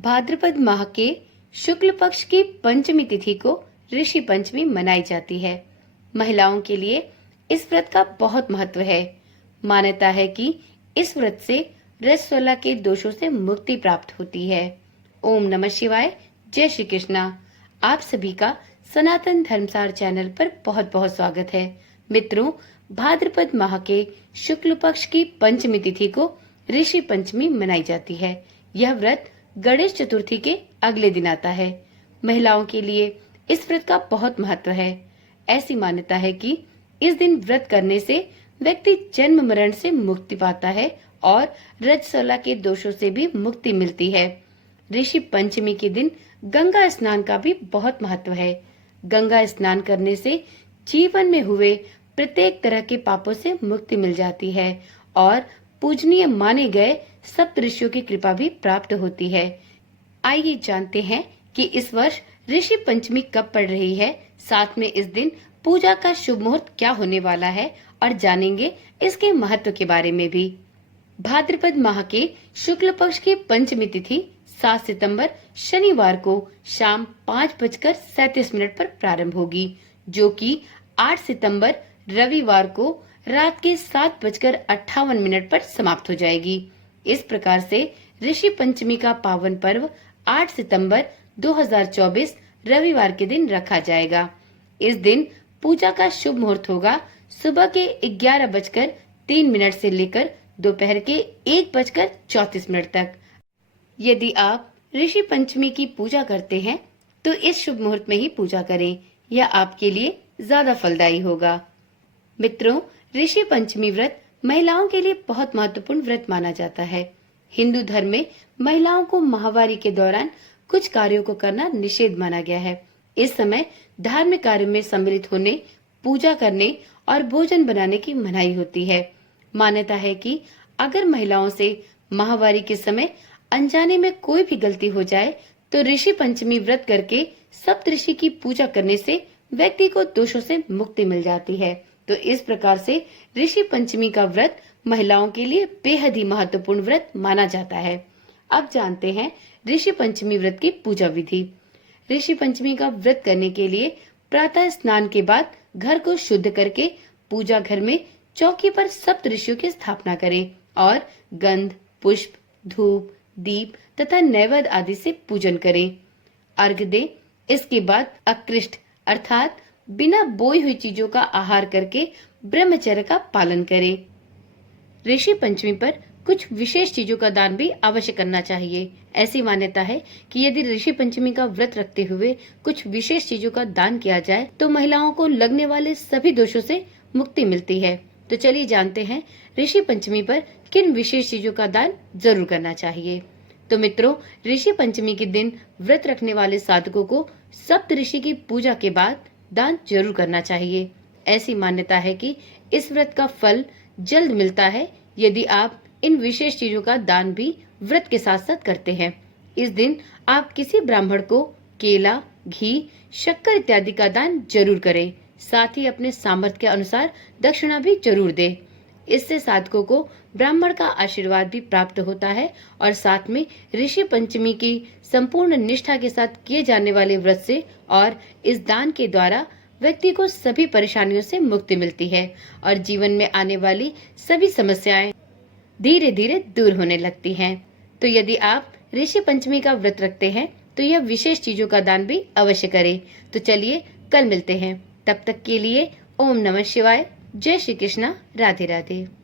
भाद्रपद माह के शुक्ल पक्ष की पंचमी तिथि को ऋषि पंचमी मनाई जाती है। महिलाओं के लिए इस व्रत का बहुत महत्व है। मान्यता है कि इस व्रत से रजस्वला के दोषों से मुक्ति प्राप्त होती है। ओम नमः शिवाय। जय श्री कृष्णा। आप सभी का सनातन धर्मसार चैनल पर बहुत बहुत स्वागत है। मित्रों, भाद्रपद माह के शुक्ल पक्ष की पंचमी तिथि को ऋषि पंचमी मनाई जाती है। यह व्रत गणेश चतुर्थी के अगले दिन आता है। महिलाओं के लिए इस व्रत का बहुत महत्व है। ऐसी मान्यता है कि इस दिन व्रत करने से व्यक्ति जन्म मरण से मुक्ति पाता है और रजस्वला के दोषों से भी मुक्ति मिलती है। ऋषि पंचमी के दिन गंगा स्नान का भी बहुत महत्व है। गंगा स्नान करने से जीवन में हुए प्रत्येक तरह के पापों से मुक्ति मिल जाती है और पूजनीय माने गए सप्त ऋषियों की कृपा भी प्राप्त होती है। आइए जानते हैं कि इस वर्ष ऋषि पंचमी कब पड़ रही है, साथ में इस दिन पूजा का शुभ मुहूर्त क्या होने वाला है और जानेंगे इसके महत्व के बारे में भी। भाद्रपद माह के शुक्ल पक्ष की पंचमी तिथि 7 सितंबर शनिवार को शाम 5:37 पर प्रारंभ होगी, जो कि 8 सितंबर रविवार को रात के 7:58 पर समाप्त हो जाएगी। इस प्रकार से ऋषि पंचमी का पावन पर्व 8 सितंबर 2024 रविवार के दिन रखा जाएगा। इस दिन पूजा का शुभ मुहूर्त होगा सुबह के 11:03 से लेकर दोपहर के 1:34 तक। यदि आप ऋषि पंचमी की पूजा करते हैं तो इस शुभ मुहूर्त में ही पूजा करें, यह आपके लिए ज्यादा फलदायी होगा। मित्रों, ऋषि पंचमी व्रत महिलाओं के लिए बहुत महत्वपूर्ण व्रत माना जाता है। हिंदू धर्म में महिलाओं को माहवारी के दौरान कुछ कार्यों को करना निषेध माना गया है। इस समय धार्मिक कार्यों में सम्मिलित होने, पूजा करने और भोजन बनाने की मनाही होती है। मान्यता है कि अगर महिलाओं से माहवारी के समय अनजाने में कोई भी गलती हो जाए तो ऋषि पंचमी व्रत करके सप्तऋषि की पूजा करने से व्यक्ति को दोषों से मुक्ति मिल जाती है। तो इस प्रकार से ऋषि पंचमी का व्रत महिलाओं के लिए बेहद ही महत्वपूर्ण व्रत माना जाता है। अब जानते हैं ऋषि पंचमी व्रत की पूजा विधि। ऋषि पंचमी का व्रत करने के लिए प्रातः स्नान के बाद घर को शुद्ध करके पूजा घर में चौकी पर सप्त ऋषियों की स्थापना करें और गंध, पुष्प, धूप, दीप तथा नैवेद्य आदि से पूजन करें। अर्घ्य दें। इसके बाद अकृष्ट अर्थात बिना बोई हुई चीजों का आहार करके ब्रह्मचर्य का पालन करें। ऋषि पंचमी पर कुछ विशेष चीजों का दान भी अवश्य करना चाहिए। ऐसी मान्यता है कि यदि ऋषि पंचमी का व्रत रखते हुए कुछ विशेष चीजों का दान किया जाए तो महिलाओं को लगने वाले सभी दोषों से मुक्ति मिलती है। तो चलिए जानते हैं ऋषि पंचमी पर किन विशेष चीजों का दान जरूर करना चाहिए। तो मित्रों, ऋषि पंचमी के दिन व्रत रखने वाले साधकों को सप्त ऋषि की पूजा के बाद दान जरूर करना चाहिए। ऐसी मान्यता है कि इस व्रत का फल जल्द मिलता है यदि आप इन विशेष चीजों का दान भी व्रत के साथ साथ करते हैं। इस दिन आप किसी ब्राह्मण को केला, घी, शक्कर इत्यादि का दान जरूर करें। साथ ही अपने सामर्थ्य के अनुसार दक्षिणा भी जरूर दें। इससे साधकों को ब्राह्मण का आशीर्वाद भी प्राप्त होता है और साथ में ऋषि पंचमी की संपूर्ण निष्ठा के साथ किए जाने वाले व्रत से और इस दान के द्वारा व्यक्ति को सभी परेशानियों से मुक्ति मिलती है और जीवन में आने वाली सभी समस्याएं धीरे धीरे दूर होने लगती हैं। तो यदि आप ऋषि पंचमी का व्रत रखते हैं तो यह विशेष चीजों का दान भी अवश्य करें। तो चलिए कल मिलते हैं। तब तक के लिए ओम नमः शिवाय। जय श्री कृष्णा। राधे राधे।